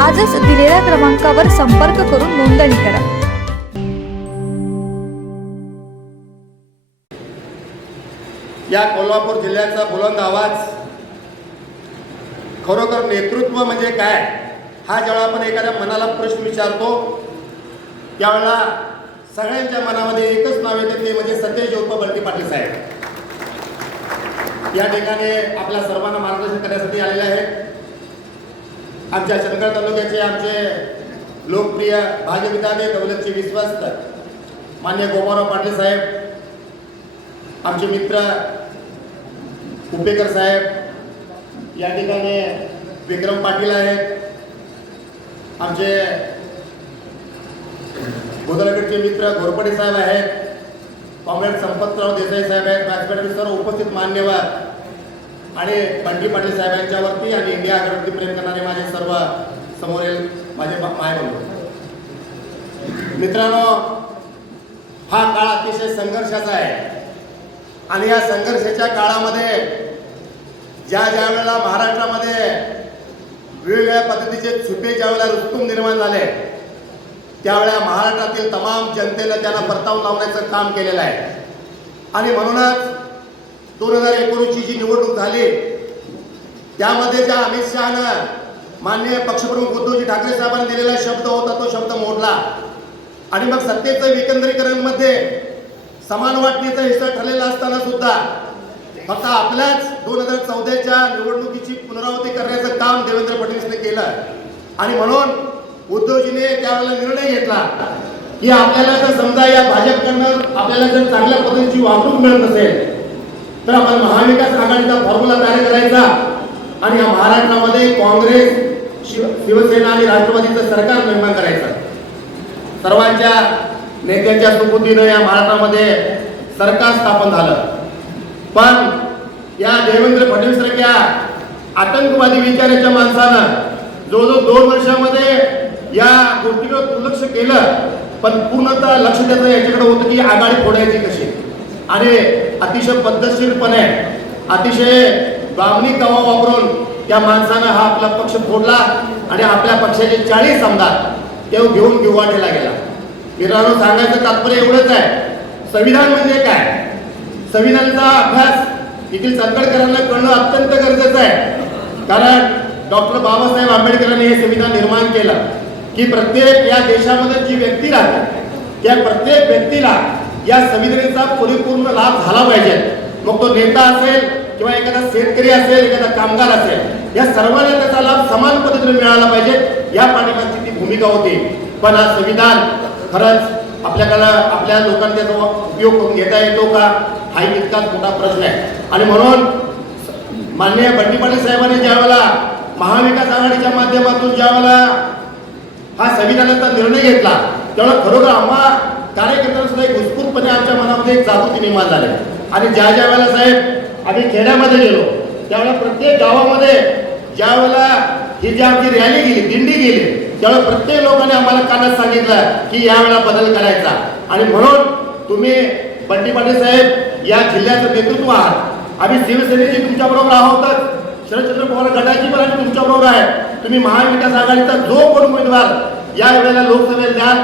आजच दिलेल्या क्रमांकावर संपर्क करून नोंदणी करा. या कोल्हापूर जिल्ह्याचा बुलंद आवाज खरोखर नेतृत्व म्हणजे काय? हा ज्यावेळा आपण एखाद्या मनाला प्रश्न विचारतो त्यावेळेला सगळ्यांच्या मनामध्ये एकच नाव येते ते म्हणजे सतेज उर्फ बंटी पाटील साहेब. या ठिकाणी आपल्या सर्वांना मार्गदर्शन करण्यासाठी आलेले आहेत. आमच्या शंकर तालुक्याचे आमचे लोकप्रिय भाजविधाने दौलतचे विश्वस्त मान्य गोमाराव पाटील साहेब आमचे मित्र उपेकर साहेब या ठिकाणी विक्रम पाटील आहेत. आमचे गोदलगडचे मित्र घोरपडे साहेब आहेत. कॉम्रेड संपतराव देसाई साहेब आहेत. व्यासपीठातील सर्व उपस्थित मान्यवर आणि बंटी पाटील साहेबांच्यावरती आणि इंडिया आघाडीवरती प्रेम करणारे माझे सर्व समोरील माझे माय मित्रांनो हा काळ अतिशय संघर्षाचा आहे. आणि या संघर्षाच्या काळामध्ये ज्या ज्या वेळेला महाराष्ट्रामध्ये वेगवेगळ्या पद्धतीचे छुपे ज्या वेळेला रुस्तुम निर्माण झाले त्यावेळेला महाराष्ट्रातील तमाम जनतेनं त्यांना परतावून लावण्याचं काम केलेलं आहे. आणि म्हणूनच दोन हजार एकोणीसची जी निवडणूक झाली त्यामध्ये ज्या अमित शहानं माननीय पक्षप्रमुख उद्धवजी ठाकरे साहेबांनी दिलेला शब्द होता तो शब्द मोडला. आणि मग सत्तेचं विकेंद्रीकरणमध्ये समान वाटणीचा हिस्सा ठरलेला असताना सुद्धा फक्त आपल्याच दोन हजार चौदाच्या निवडणुकीची पुनरावृत्ती करण्याचं काम देवेंद्र फडणवीसने केलं. आणि म्हणून उद्धवजीने त्यावेळेला निर्णय घेतला की आपल्याला जर समजा या भाजपकडनं आपल्याला जर चांगल्या पद्धतीची वागणूक मिळत नसेल तर आपण महाविकास आघाडीचा फॉर्म्युला तयार करायचा. आणि या महाराष्ट्रामध्ये काँग्रेस शिव शिवसेना आणि राष्ट्रवादीचं सरकार निर्माण करायचं. सर्वांच्या नेत्यांच्या सुपुतीनं या महाराष्ट्रामध्ये सरकार स्थापन झालं. पण या देवेंद्र फडणवीस सारख्या आतंकवादी विचाराच्या माणसानं जवळजवळ दोन वर्षामध्ये या गोष्टीकडे दुर्लक्ष केलं पण पूर्णतः लक्ष त्याचं याच्याकडे होतं की आघाडी फोडायची कशी. आणि अतिशय पद्धतशीरपणे अतिशय ब्राह्मणी कवा वापरून त्या माणसानं हा आपला पक्ष फोडला आणि आपल्या पक्षाचे चाळीस आमदार ते घेऊन गुवाहाटीला गेला. मित्रांनो सांगायचं तात्पर्य एवढंच आहे. संविधान म्हणजे काय? संविधानाचा अभ्यास येथील संकटकरांना कळणं अत्यंत गरजेचं आहे. कारण डॉक्टर बाबासाहेब आंबेडकरांनी हे संविधान निर्माण केलं की प्रत्येक या देशामध्ये जी व्यक्ती राहते त्या प्रत्येक व्यक्तीला या संविधानाचा परिपूर्ण लाभ झाला पाहिजे. मग तो नेता असेल किंवा एखादा शेतकरी असेल एखादा कामगार असेल या सर्वांना त्याचा लाभ समान पद्धतीने मिळाला पाहिजे या पाठिंबाची ती भूमिका होती. पण हा संविधान खरंच आपल्याकडं आपल्या लोकांना त्याचा उपयोग करून घेता येतो का? हा इतकाच मोठा प्रश्न आहे. आणि म्हणून माननीय बंटी पाटील साहेबांनी ज्यावेळेला महाविकास आघाडीच्या माध्यमातून ज्यावेळेला हा संविधानाचा निर्णय घेतला त्यावेळेला खरोखर आम्हा सुद्धा एक उत्स्फूर्तपणे आमच्या मनामध्ये एक जागृती निर्माण झाली. आणि ज्या ज्या वेळेला साहेब आम्ही खेड्यामध्ये गेलो त्यावेळेला प्रत्येक गावामध्ये ज्या वेळेला ही जी आमची रॅली गेली दिंडी गेली त्यावेळेला प्रत्येक लोकांनी आम्हाला कानात सांगितलं की यावेळेला बदल करायचा. आणि म्हणून तुम्ही बंटी पाटील साहेब या जिल्ह्याचं नेतृत्व आहात. आम्ही शिवसेनेची तुमच्याबरोबर आहोतच. शरदचंद्र पवार गटाची पण आम्ही आहे. तुम्ही महाविकास आघाडीचा जो कोण उमेदवार या वेळेला लोकसभेला द्याल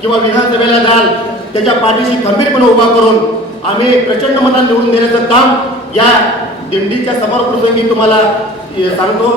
किंवा विधानसभेला द्याल त्याच्या पाठीशी खंबीरपणे उभा करून आम्ही प्रचंड मनात निवडून देण्याचं काम या दिंडीच्या समोर प्रसंगी तुम्हाला सांगतो.